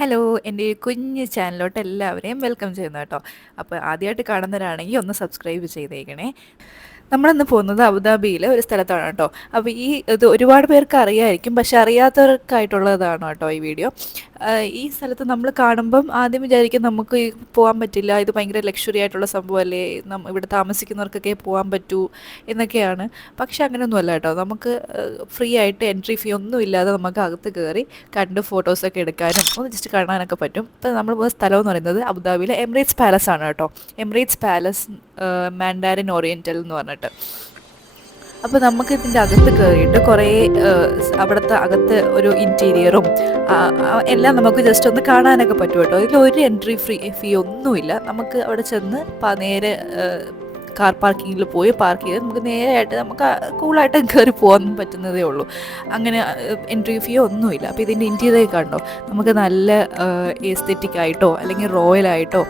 Hello! എൻ്റെ ഈ കുഞ്ഞ് ചാനലിലോട്ട് എല്ലാവരെയും വെൽക്കം ചെയ്യുന്നു കേട്ടോ. അപ്പോൾ ആദ്യമായിട്ട് കാണുന്നവരാണെങ്കിൽ ഒന്ന് സബ്സ്ക്രൈബ് ചെയ്തേക്കണേ. നമ്മളിന്ന് പോകുന്നത് അബുദാബിയിലെ ഒരു സ്ഥലത്താണ് കേട്ടോ. അപ്പോൾ ഇത് ഒരുപാട് പേർക്ക് അറിയായിരിക്കും, പക്ഷെ അറിയാത്തവർക്കായിട്ടുള്ളതാണ് കേട്ടോ ഈ വീഡിയോ. ഈ സ്ഥലത്ത് നമ്മൾ കാണുമ്പം ആദ്യം വിചാരിക്കും നമുക്ക് പോകാൻ പറ്റില്ല, ഇത് ഭയങ്കര ലക്ഷറി ആയിട്ടുള്ള സംഭവമല്ലേ, ഇവിടെ താമസിക്കുന്നവർക്കൊക്കെ പോകാൻ പറ്റൂ എന്നൊക്കെയാണ്. പക്ഷെ അങ്ങനെയൊന്നുമല്ല കേട്ടോ. നമുക്ക് ഫ്രീ ആയിട്ട് എൻട്രി ഫീ ഒന്നും ഇല്ലാതെ നമുക്ക് അകത്ത് കയറി കണ്ട് ഫോട്ടോസൊക്കെ എടുക്കാനും ഒന്ന് ജസ്റ്റ് കാണാനൊക്കെ പറ്റും. ഇപ്പോൾ നമ്മൾ പോകുന്ന സ്ഥലം എന്ന് പറയുന്നത് അബുദാബിയിലെ എമിറേറ്റ്സ് പാലസ് ആണ് കേട്ടോ. എമിറേറ്റ്സ് പാലസ് മാൻഡാരിൻ ഓറിയൻ്റൽ എന്ന് പറഞ്ഞിട്ട്. അപ്പോൾ നമുക്ക് ഇതിൻ്റെ അകത്ത് കയറിയിട്ട് കുറേ അവിടുത്തെ അകത്ത് ഒരു ഇൻറ്റീരിയറും എല്ലാം നമുക്ക് ജസ്റ്റ് ഒന്ന് കാണാനൊക്കെ പറ്റും കേട്ടോ. ഇതിലൊരു എൻട്രി ഫീ ഒന്നുമില്ല. നമുക്ക് അവിടെ ചെന്ന് നേരെ കാർ പാർക്കിങ്ങിൽ പോയി പാർക്ക് ചെയ്ത് നമുക്ക് നേരെയായിട്ട് നമുക്ക് കൂളായിട്ട് കയറി പോകാൻ പറ്റുന്നതേ ഉള്ളൂ. അങ്ങനെ എൻട്രി ഫീ ഒന്നുമില്ല. അപ്പോൾ ഇതിൻ്റെ ഇൻറ്റീരിയർ കണ്ടോ, നമുക്ക് നല്ല എസ്തെറ്റിക് ആയിട്ടോ അല്ലെങ്കിൽ റോയലായിട്ടോ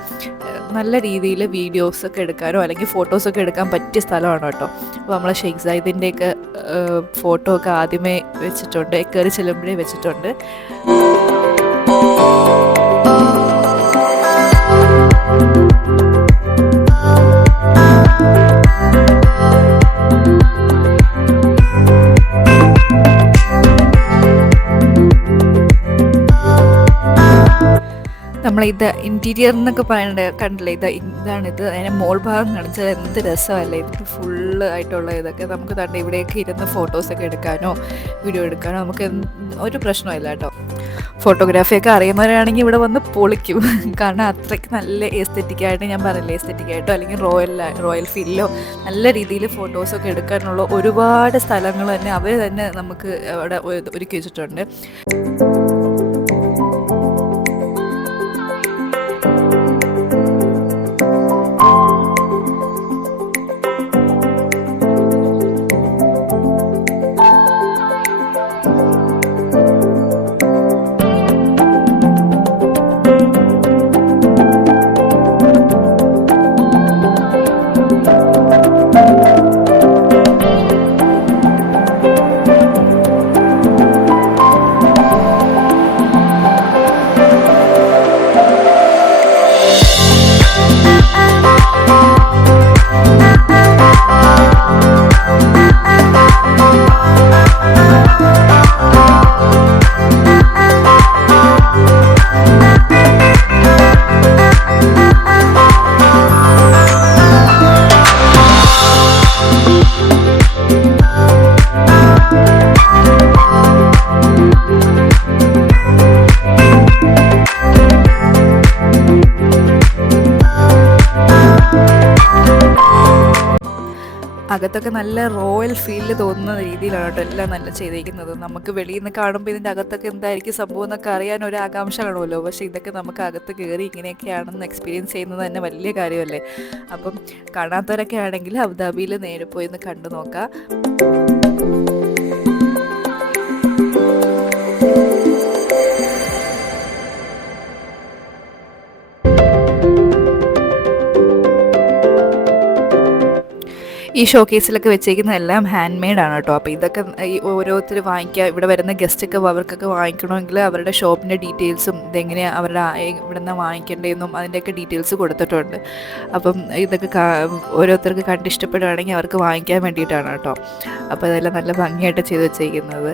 നല്ല രീതിയിൽ വീഡിയോസൊക്കെ എടുക്കാനോ അല്ലെങ്കിൽ ഫോട്ടോസൊക്കെ എടുക്കാൻ പറ്റിയ സ്ഥലമാണ് കേട്ടോ. അപ്പോൾ നമ്മൾ ഷെയ്ഖ് സായിദിൻ്റെയൊക്കെ ഫോട്ടോ ഒക്കെ ആദ്യമേ വെച്ചിട്ടുണ്ട്, കയറി ചെല്ലുമ്പോഴേ വെച്ചിട്ടുണ്ട്. നമ്മളിത് ഇൻറ്റീരിയർ എന്നൊക്കെ പറയണത് കണ്ടില്ലേ, ഇതാണിത്. അതിൻ്റെ മോൾ ഭാഗം കാണിച്ചാൽ എന്ത് രസമല്ലേ, ഇതിന് ഫുള്ള് ആയിട്ടുള്ള ഇതൊക്കെ നമുക്ക് തന്നെ ഇവിടെയൊക്കെ ഇരുന്ന് ഫോട്ടോസൊക്കെ എടുക്കാനോ വീഡിയോ എടുക്കാനോ നമുക്ക് ഒരു പ്രശ്നമില്ല കേട്ടോ. ഫോട്ടോഗ്രാഫിയൊക്കെ അറിയുന്നവരാണെങ്കിൽ ഇവിടെ വന്ന് പൊളിക്കും. കാരണം അത്രയ്ക്ക് നല്ല എസ്തെറ്റിക്കായിട്ട്, ഞാൻ പറയില്ലേ, എസ്തെറ്റിക്കായിട്ടോ അല്ലെങ്കിൽ റോയൽ ഫീലിലോ നല്ല രീതിയിൽ ഫോട്ടോസൊക്കെ എടുക്കാനുള്ള ഒരുപാട് സ്ഥലങ്ങൾ തന്നെ അവർ തന്നെ നമുക്ക് അവിടെ ഒരുക്കി വെച്ചിട്ടുണ്ട്. അകത്തൊക്കെ നല്ല റോയൽ ഫീല് തോന്നുന്ന രീതിയിലാണ് കേട്ടോ എല്ലാം നല്ല ചെയ്തിരിക്കുന്നത്. നമുക്ക് വെളിയിൽ നിന്ന് കാണുമ്പോൾ ഇതിൻ്റെ അകത്തൊക്കെ എന്തായിരിക്കും സംഭവം എന്നൊക്കെ അറിയാൻ ഒരു ആകാംക്ഷ കാണുമല്ലോ. പക്ഷേ ഇതൊക്കെ നമുക്ക് അകത്ത് കയറി ഇങ്ങനെയൊക്കെയാണെന്ന് എക്സ്പീരിയൻസ് ചെയ്യുന്നത് തന്നെ വലിയ കാര്യമല്ലേ. അപ്പം കാണാത്തവരൊക്കെ ആണെങ്കിൽ അബുദാബിയിൽ നേരെ പോയി ഒന്ന് കണ്ടു നോക്കാം. ഈ ഷോക്കേസിലൊക്കെ വെച്ചേക്കുന്നതെല്ലാം ഹാൻഡ് മെയ്ഡാണ് കേട്ടോ. അപ്പോൾ ഇതൊക്കെ ഈ ഓരോരുത്തർ വാങ്ങിക്കുക, ഇവിടെ വരുന്ന ഗസ്റ്റൊക്കെ അവർക്കൊക്കെ വാങ്ങിക്കണമെങ്കിൽ അവരുടെ ഷോപ്പിൻ്റെ ഡീറ്റെയിൽസും ഇതെങ്ങനെയാണ് അവരുടെ ഇവിടെ നിന്ന് വാങ്ങിക്കേണ്ടതെന്നും അതിൻ്റെയൊക്കെ ഡീറ്റെയിൽസ് കൊടുത്തിട്ടുണ്ട്. അപ്പം ഇതൊക്കെ ഓരോരുത്തർക്ക് കണ്ടിഷ്ടപ്പെടുകയാണെങ്കിൽ അവർക്ക് വാങ്ങിക്കാൻ വേണ്ടിയിട്ടാണ് കേട്ടോ. അപ്പോൾ ഇതെല്ലാം നല്ല ഭംഗിയായിട്ട് ചെയ്ത് വെച്ചേക്കുന്നത്.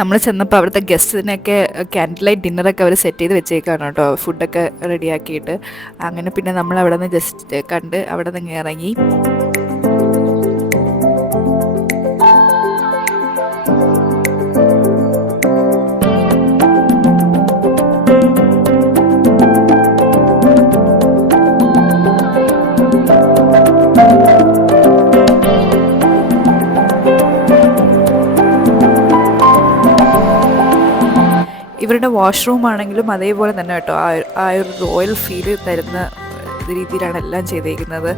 നമ്മൾ ചെന്നപ്പോൾ അവിടുത്തെ ഗസ്റ്റിനൊക്കെ ക്യാൻഡിൽ ലൈറ്റ് ഡിന്നറൊക്കെ അവർ സെറ്റ് ചെയ്ത് വെച്ചേക്കാണ് കേട്ടോ, ഫുഡൊക്കെ റെഡിയാക്കിയിട്ട്. അങ്ങനെ പിന്നെ നമ്മൾ അവിടെ നിന്ന് ജസ്റ്റ് കണ്ട് അവിടെ നിന്ന് ഇറങ്ങി. ഇവരുടെ വാഷ്റൂം ആണെങ്കിലും അതേപോലെ തന്നെ കേട്ടോ, ആ ഒരു റോയൽ ഫീല് തരുന്ന രീതിയിലാണ് എല്ലാം ചെയ്തേക്കുന്നത്.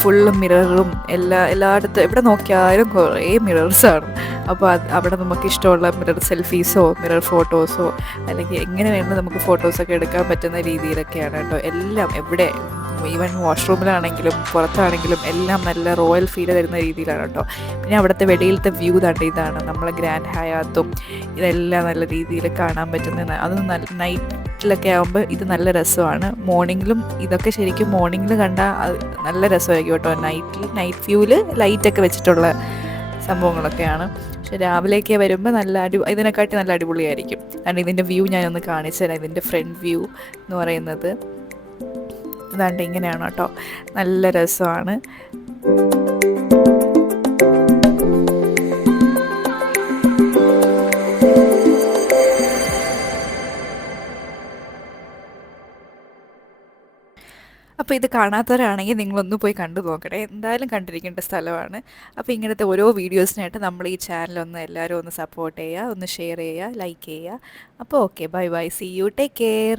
ഫുള്ള് മിററും എല്ലായിടത്തും എവിടെ നോക്കിയാലും കുറേ മിറേഴ്സാണ്. അപ്പോൾ അവിടെ നമുക്ക് ഇഷ്ടമുള്ള മിറർ സെൽഫീസോ മിറർ ഫോട്ടോസോ അല്ലെങ്കിൽ എങ്ങനെ വേണം നമുക്ക് ഫോട്ടോസൊക്കെ എടുക്കാൻ പറ്റുന്ന രീതിയിലൊക്കെയാണ് കേട്ടോ എല്ലാം. എവിടെ ഈവൻ വാഷ്റൂമിലാണെങ്കിലും പുറത്താണെങ്കിലും എല്ലാം നല്ല റോയൽ ഫീൽ തരുന്ന രീതിയിലാണ് കേട്ടോ. പിന്നെ അവിടുത്തെ വെളിയിലത്തെ വ്യൂ തന്നെ ഇതാണ്, നമ്മളെ ഗ്രാൻഡ് ഹയാത്തും ഇതെല്ലാം നല്ല രീതിയിൽ കാണാൻ പറ്റുന്ന. അത് നൈറ്റിലൊക്കെ ആകുമ്പോൾ ഇത് നല്ല രസമാണ്. മോർണിംഗിലും ഇതൊക്കെ ശരിക്കും മോർണിംഗിൽ കണ്ടാൽ നല്ല രസമായിരിക്കും കേട്ടോ. നൈറ്റ് വ്യൂവിൽ ലൈറ്റൊക്കെ വെച്ചിട്ടുള്ള സംഭവങ്ങളൊക്കെയാണ്. പക്ഷെ രാവിലെയൊക്കെ വരുമ്പോൾ ഇതിനെക്കാട്ടി നല്ല അടിപൊളിയായിരിക്കും. കാരണം ഇതിൻ്റെ വ്യൂ ഞാനൊന്ന് കാണിച്ചു തരാം. ഇതിൻ്റെ ഫ്രണ്ട് വ്യൂ എന്ന് പറയുന്നത് ഇതാണ്ട് ഇങ്ങനെയാണ് കേട്ടോ. നല്ല രസമാണ്. അപ്പോൾ ഇത് കാണാത്തവരാണെങ്കിൽ നിങ്ങളൊന്ന് പോയി കണ്ടു നോക്കണേ. എന്തായാലും കണ്ടിരിക്കേണ്ട സ്ഥലമാണ്. അപ്പോൾ ഇങ്ങനത്തെ ഓരോ വീഡിയോസിനായിട്ട് നമ്മൾ ഈ ചാനലൊന്ന് എല്ലാവരും ഒന്ന് സപ്പോർട്ട് ചെയ്യുക, ഒന്ന് ഷെയർ ചെയ്യുക, ലൈക്ക് ചെയ്യുക. അപ്പോൾ okay, bye bye, see you, take care.